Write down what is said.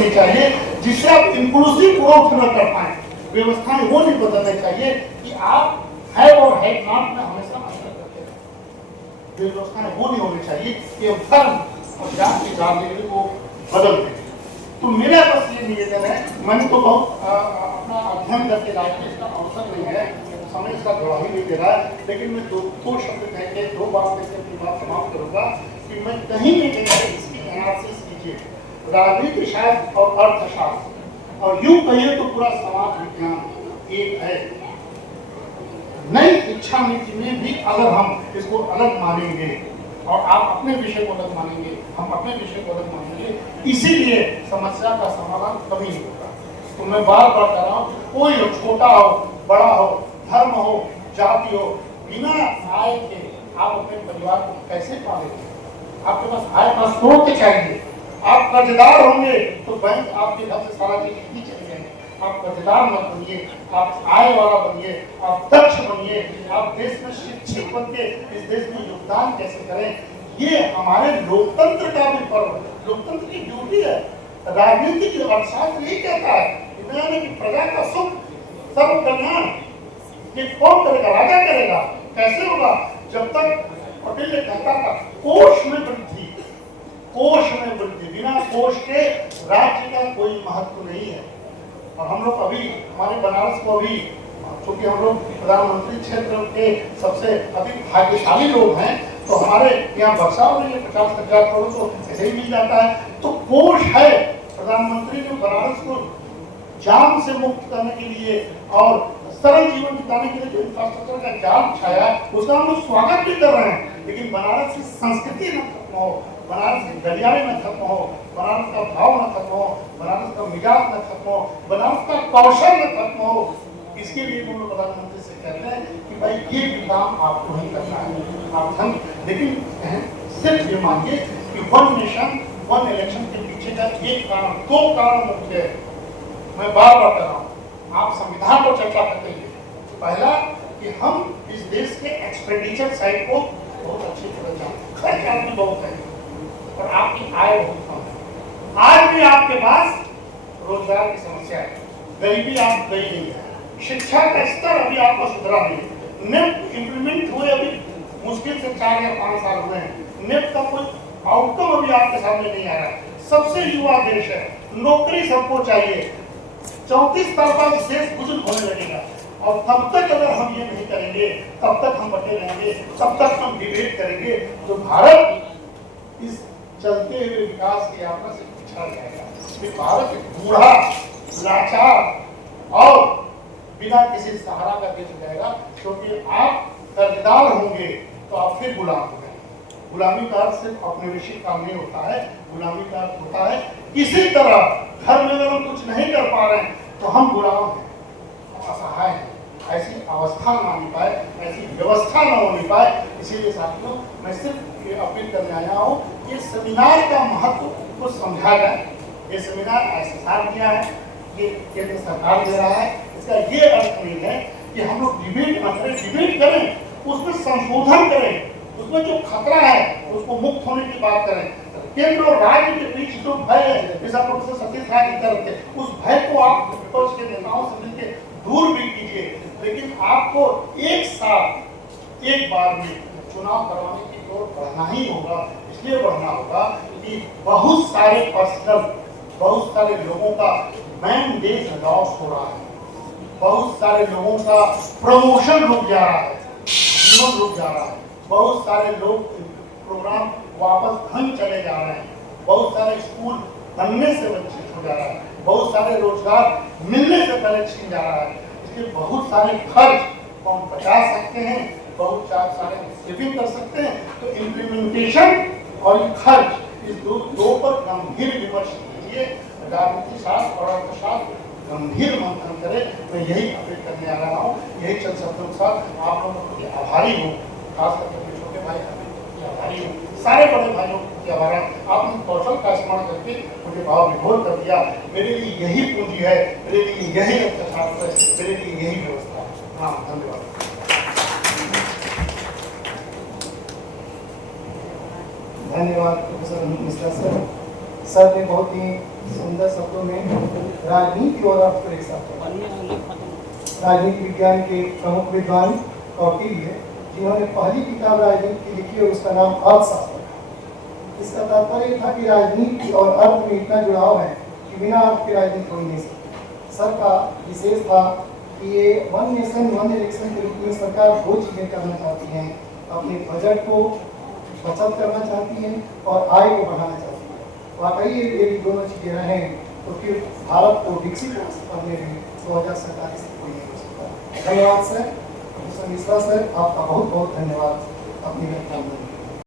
बदलनी चाहिए जिससे आप इंक्लूसिव ग्रोथ न कर पाए। व्यवस्थाएं वो नहीं बदलनी चाहिए कि आप है और है नॉट में हमेशा अंतर करते हैं। व्यवस्थाएं वो नहीं होनी चाहिए कि हम धर्म और जात की राजनीति को बदल दें। तो मेरा बस ये निवेदन है, मैंने तो बहुत अपना अध्ययन करके राजनीति का अवसर नहीं है, समय इसका गवाही नहीं दे रहा है, लेकिन मैं दो शब्द कह के 2 बात कहकर अपनी बात समाप्त करूंगा कि मैं कहीं नहीं कहता इसकी एनालिसिस कीजिए। राजनीति शास्त्र और अर्थशास्त्र और यूं कहिए तो पूरा समाज विज्ञान एक है। नई शिक्षा नीति में भी अगर हम इसको अलग मानेंगे और आप अपने विषय को अलग मानेंगे, हम अपने विषय को अलग मानेंगे, इसीलिए समस्या का समाधान कभी नहीं होगा। तो मैं बार बार कह रहा हूँ, कोई हो, छोटा हो बड़ा हो, धर्म हो जाति हो, बिना आय के आप अपने परिवार को कैसे पालेंगे? आपके पास आय का स्रोत चाहिए। आप कर्जदार होंगे तो बैंक आपके घर से सारा चीज नहीं चले जाएंगे। आप कर्जदार मत बनिए, आप आय वाला बनिए, आप दक्ष बनिए, आप देश में शिक्षित बनके इस देश में योगदान कैसे करें। ये हमारे लोकतंत्र का भी पर्व है, लोकतंत्र की ड्यूटी है। राजनीति की अर्थशास्त्र यही कहता है कि प्रजा का सुख सर्व कल्याण ये कौन करेगा? राजा करेगा। कैसे होगा? जब तक पटेल ने कहता था कोष में वृद्धि, कोष में वृद्धि, बिना कोष के राज्य का कोई महत्व नहीं है। और हम लोग अभी हमारे बनारस को अभी, चूंकि हम लोग प्रधानमंत्री क्षेत्र के सबसे अधिक भाग्यशाली लोग हैं, तो हमारे यहाँ वर्षा हो रही है, 50,000 करोड़ तो ऐसे ही मिल जाता है। तो कोष है। प्रधानमंत्री ने बनारस को जाम से मुक्त करने के लिए और सरल जीवन बिताने के लिए जो इंफ्रास्ट्रक्चर का जाल बिछाया उसका हम लोग स्वागत भी कर रहे हैं। लेकिन बनारस की संस्कृति न खत्म हो, बनारस की गलियारे न खत्म हो, बनारस का भाव न खत्म हो, बनारस का मिजाज न खत्म हो, बनारस का कौशल न खत्म हो। इसके लिए हम लोग प्रधानमंत्री से कहते हैं कि भाई ये भी काम आपको ही करना है। आप हम लेकिन सिर्फ ये मानिए कि वन नेशन वन इलेक्शन के पीछे का एक कारण, 2 कारण मुख्य है। मैं बार बार कह रहा हूँ, आप संविधान पर चर्चा करते हैं। पहला कि हम इस देश के एक्सपेंडिचर साइड को बहुत अच्छी तरह जानते, खर्च आपकी बहुत है और आपकी आय बहुत कम है। आज भी आपके पास रोजगार की समस्या है, गरीबी आप गई नहीं है, शिक्षा का स्तर अभी आपको सुधरा नहीं। नेफ्ट इंप्लीमेंट हुए अभी मुश्किल से 4 या 5 साल हुए हैं। नेफ्ट का कोई आउटकम अभी आपके सामने नहीं आ रहा है। सबसे युवा देश है, नौकरी सबको चाहिए। 34 साल बाद देश बुजुर्ग होने लगेगा और तब तक अगर हम ये नहीं करेंगे, तब तक हम बटे रहेंगे, तब तक हम डिबेट करेंगे तो भारत इस चलते हुए विकास की यात्रा से पिछड़ जाएगा। भारत एक बूढ़ा, लाचार और बिना किसी सहारा का देश हो जाएगा, क्योंकि आप कर्जदार होंगे तो आप फिर गुलाम हो गए। गुलामी का अर्थ सिर्फ अपने विषय काम नहीं होता है, गुलामी का अर्थ होता है किसी तरह घर में अगर हम कुछ नहीं कर पा रहे हैं तो हम गुलाम हैं, हम असहाय हैं। ऐसी अवस्था ना आनी पाए, ऐसी व्यवस्था ना होनी पाए। इसीलिए साथियों, मैं सिर्फ ये अपील करने आया हूँ कि सेमिनार का महत्व को समझा जाए। ये सेमिनार एसएसआर किया है, ये केंद्र सरकार दे रहा है। इसका ये अर्थ नहीं है कि हम लोग डिबेट न करें, डिबेट करें, उसमें संशोधन करें, उसमें जो खतरा है उसको मुक्त होने की बात करें। केंद्र और राज्य के बीच जो भय है, जैसा प्रोफेसर सतीश राय की तरफ से, उस भय को आप विपक्ष के नेताओं से मिलकर दूर भी कीजिए। लेकिन आपको एक साथ एक बार में चुनाव करवाने की ओर बढ़ना ही होगा। इसलिए बढ़ना होगा कि बहुत सारे पर्सनल, बहुत सारे लोगों का मैंडेट लॉस हो रहा है, बहुत सारे लोगों का प्रमोशन रुक जा रहा है, जीवन रुक जा रहा है, बहुत सारे लोग प्रोग्राम वापस घर चले जा रहे हैं, बहुत सारे स्कूल बनने से वंचित हो जा रहा है, बहुत सारे रोजगार मिलने से पहले छीन जा रहा है। इसलिए बहुत सारे खर्च को हम बचा सकते हैं, बहुत सारे सेविंग कर सकते हैं। तो इम्प्लीमेंटेशन और खर्च, इस दो पर गंभीर विमर्श कीजिए। राजनीति शास्त्र और अर्थशास्त्र गंभीर मंथन करे। मैं यही अपील करने आ रहा हूँ। यही चंद शब्दों के साथ आप लोगों के आभारी हूँ, खास करके छोटे भाई आभारी हूँ, सारे बड़े भाइयों की आभार। आपने कौशल का स्मरण करके मुझे भाव विभोर कर दिया। मेरे लिए यही पूंजी है, मेरे लिए यही अर्थशास्त्र है, मेरे लिए यही व्यवस्था है। हाँ, धन्यवाद। धन्यवाद प्रोफेसर मिश्रा सर। सर ने बहुत ही सुंदर शब्दों में राजनीति और अर्थ को एक साथ राजनीति विज्ञान के प्रमुख विद्वान कौटिल्य, जिन्होंने पहली किताब राजनीति की लिखी और उसका नाम अर्थशास्त्र है। इसका तात्पर्य था कि राजनीति और अर्थ में इतना जुड़ाव है कि बिना अर्थ के राजनीति हो ही नहीं सकती। सर का विशेष था कि ये वन नेशन वन इलेक्शन के रूप में सरकार दो चीजें करना चाहती हैं, अपने बजट को बचत करना चाहती है और आय को बढ़ाना चाहती है। वाकई यदि दोनों चीजें रहें तो फिर भारत को विकसित करने में 2047 से कोई नहीं हो सकता। धन्यवाद सर। मिश्रा सर, आपका बहुत बहुत धन्यवाद अपनी